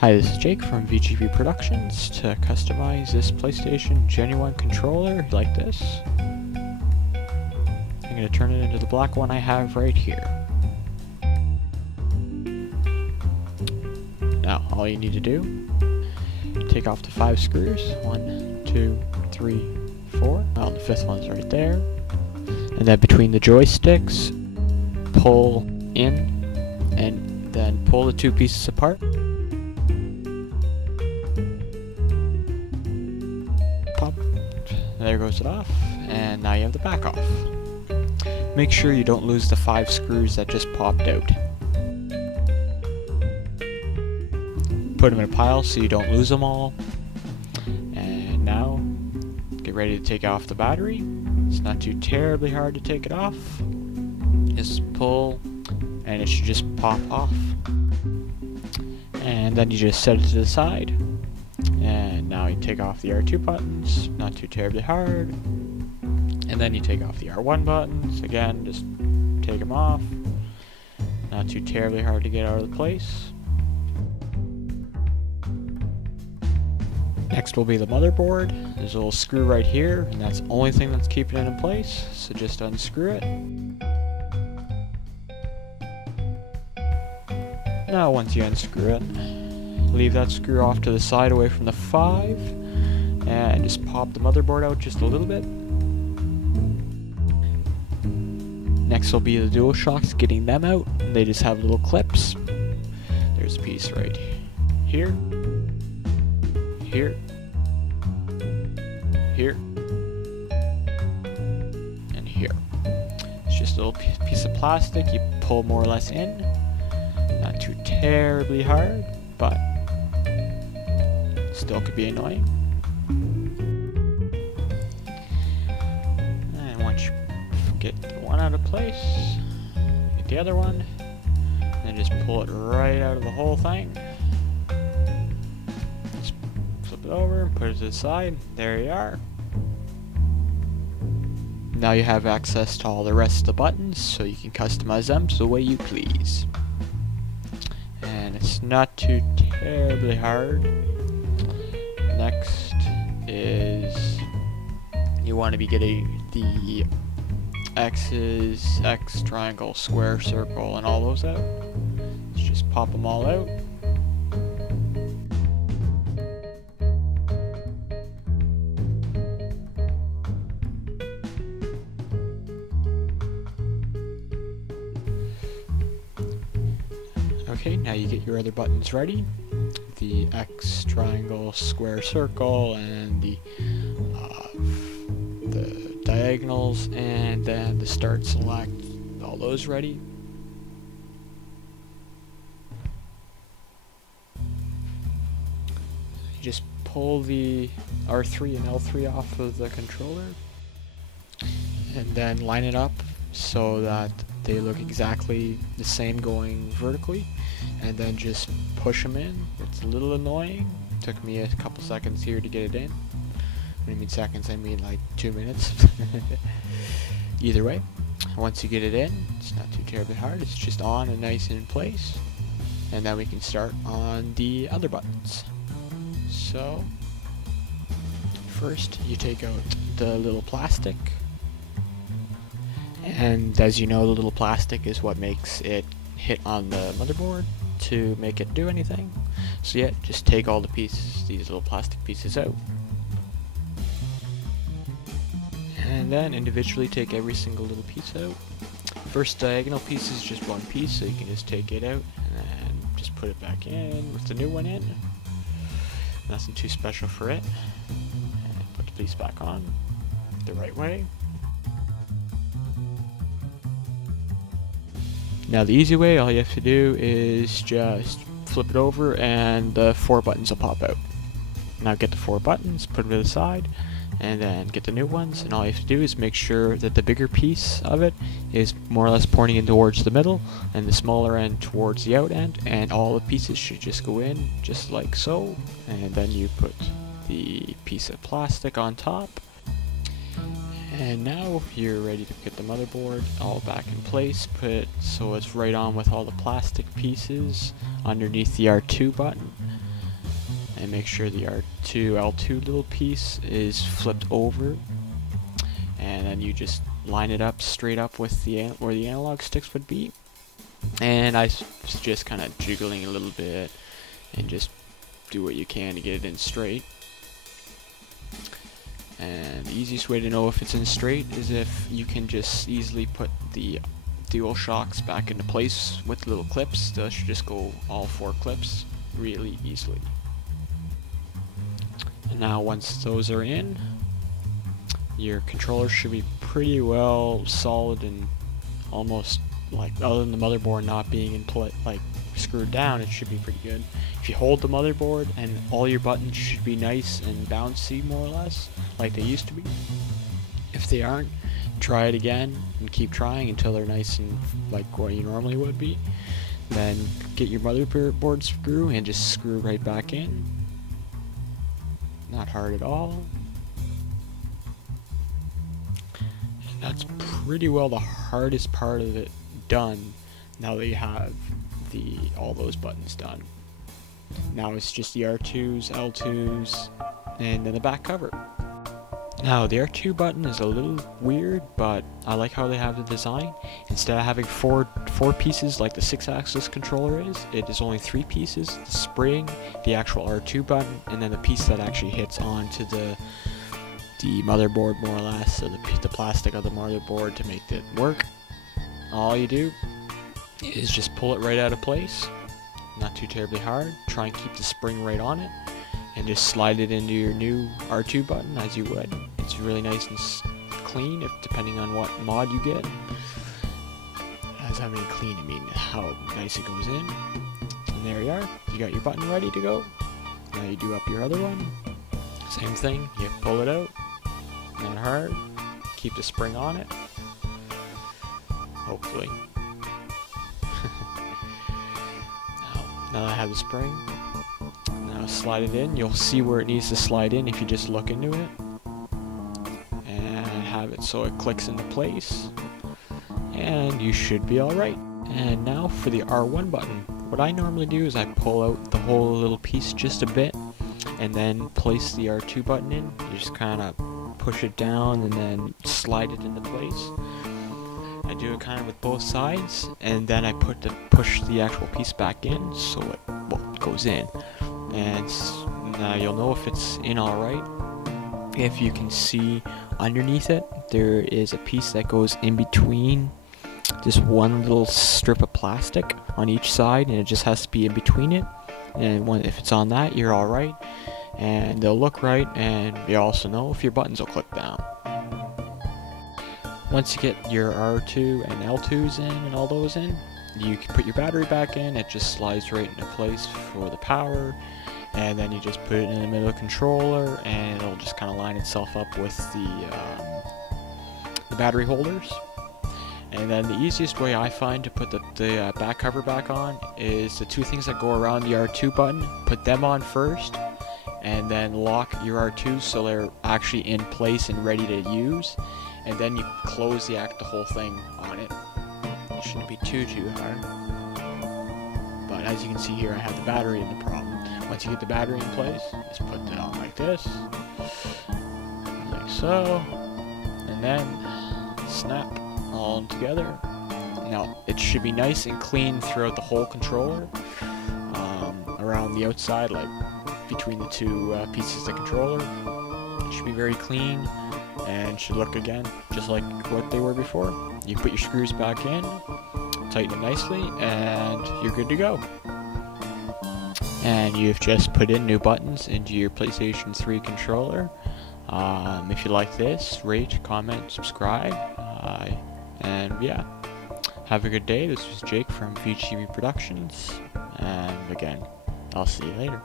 Hi, this is Jake from VGV Productions. To customize this PlayStation Genuine controller like this, I'm going to turn it into the black one I have right here. Now, all you need to do, take off the 5 screws. 1, 2, 3, 4. Well, the 5th one's right there. And then between the joysticks, pull in, and then pull the 2 pieces apart. Pop. There goes it off, and now you have the back off. Make sure you don't lose the 5 screws that just popped out. Put them in a pile so you don't lose them all. And now, get ready to take off the battery. It's not too terribly hard to take it off. Just pull, and it should just pop off. And then you just set it to the side. And now you take off the R2 buttons, not too terribly hard. And then you take off the R1 buttons, again, just take them off. Not too terribly hard to get out of the place. Next will be the motherboard. There's a little screw right here, and that's the only thing that's keeping it in place, so just unscrew it. Now once you unscrew it, leave that screw off to the side away from the 5, and just pop the motherboard out just a little bit. Next will be the DualShocks, getting them out. They just have little clips. There's a piece right here, here, here, and here. It's just a little piece of plastic you pull more or less in. Not too terribly hard, but still could be annoying. And once you get the one out of place, get the other one, and just pull it right out of the whole thing. Just flip it over and put it to the side. There you are. Now you have access to all the rest of the buttons, so you can customize them the way you please. And it's not too terribly hard. Next is you want to be getting the X's, X, triangle, square, circle, and all those out. Let's just pop them all out. Okay, now you get your other buttons ready. The X, triangle, square, circle, and the diagonals, and then the start, select, all those ready. You just pull the R3 and L3 off of the controller, and then line it up so that they look exactly the same going vertically, and then just push them in. It's a little annoying. Took me a couple seconds here to get it in. When I mean seconds, I mean like 2 minutes. Either way, once you get it in, it's not too terribly hard. It's just on and nice and in place. And then we can start on the other buttons. So, first you take out the little plastic. And as you know, the little plastic is what makes it hit on the motherboard to make it do anything. So yeah, just take all the pieces, these little plastic pieces out. And then individually take every single little piece out. First diagonal piece is just one piece, so you can just take it out and just put it back in with the new one in. Nothing too special for it. And put the piece back on the right way. Now the easy way, all you have to do is just flip it over and the 4 buttons will pop out. Now get the 4 buttons, put them to the side, and then get the new ones, and all you have to do is make sure that the bigger piece of it is more or less pointing in towards the middle, and the smaller end towards the out end, and all the pieces should just go in just like so. And then you put the piece of plastic on top. And now you're ready to get the motherboard all back in place, put it so it's right on with all the plastic pieces underneath the R2 button. and make sure the R2 L2 little piece is flipped over, and then you just line it up straight up with the where the analog sticks would be. And I suggest kind of jiggling a little bit and just do what you can to get it in straight. And the easiest way to know if it's in straight is if you can just easily put the dual shocks back into place with little clips. Those should just go all 4 clips really easily. And now once those are in, your controller should be pretty well solid and almost, like, other than the motherboard not being in like screwed down, it should be pretty good. If you hold the motherboard, and all your buttons should be nice and bouncy more or less like they used to be. If they aren't, try it again and keep trying until they're nice and like what you normally would be. Then get your motherboard screw and just screw right back in. Not hard at all. And that's pretty well the hardest part of it done, now that you have all those buttons done. Now it's just the R2s, L2s, and then the back cover. Now the R2 button is a little weird, but I like how they have the design. Instead of having four pieces like the CECHZC controller is, it is only 3 pieces: the spring, the actual R2 button, and then the piece that actually hits onto the motherboard more or less, so the plastic of the motherboard to make it work. All you do is just pull it right out of place, not too terribly hard. Try and keep the spring right on it, and just slide it into your new R2 button as you would. It's really nice and clean, depending on what mod you get. As I mean clean, I mean how nice it goes in. And there you are. You got your button ready to go. Now you do up your other one. Same thing. You pull it out. Not hard. Keep the spring on it. Hopefully. Now that I have the spring, now slide it in. You'll see where it needs to slide in if you just look into it. And have it so it clicks into place. And you should be alright. And now for the R1 button. What I normally do is I pull out the whole little piece just a bit, and then place the R2 button in. You just kind of push it down and then slide it into place. I do it kind of with both sides, and then I push the actual piece back in so it goes in. And now you'll know if it's in alright if you can see underneath it there is a piece that goes in between, just one little strip of plastic on each side, and it just has to be in between it. And if it's on that, you're alright, and they'll look right, and you also know if your buttons will click down. Once you get your R2 and L2s in and all those in, you can put your battery back in. It just slides right into place for the power, and then you just put it in the middle of the controller, and it'll just kind of line itself up with the battery holders. And then the easiest way I find to put the back cover back on is the 2 things that go around the R2 button. Put them on first, and then lock your R2s so they're actually in place and ready to use. And then you close the whole thing on it. It shouldn't be too hard. But as you can see here, I have the battery in the problem. Once you get the battery in place, just put it on like this, like so, and then snap all together. Now it should be nice and clean throughout the whole controller, around the outside, like between the 2 pieces of the controller. It should be very clean and should look again just like what they were before. You put your screws back in, tighten it nicely, and you're good to go. And you've just put in new buttons into your PlayStation 3 controller. If you like this, rate, comment, subscribe, and yeah, have a good day. This was Jake from VGB Productions, and again, I'll see you later.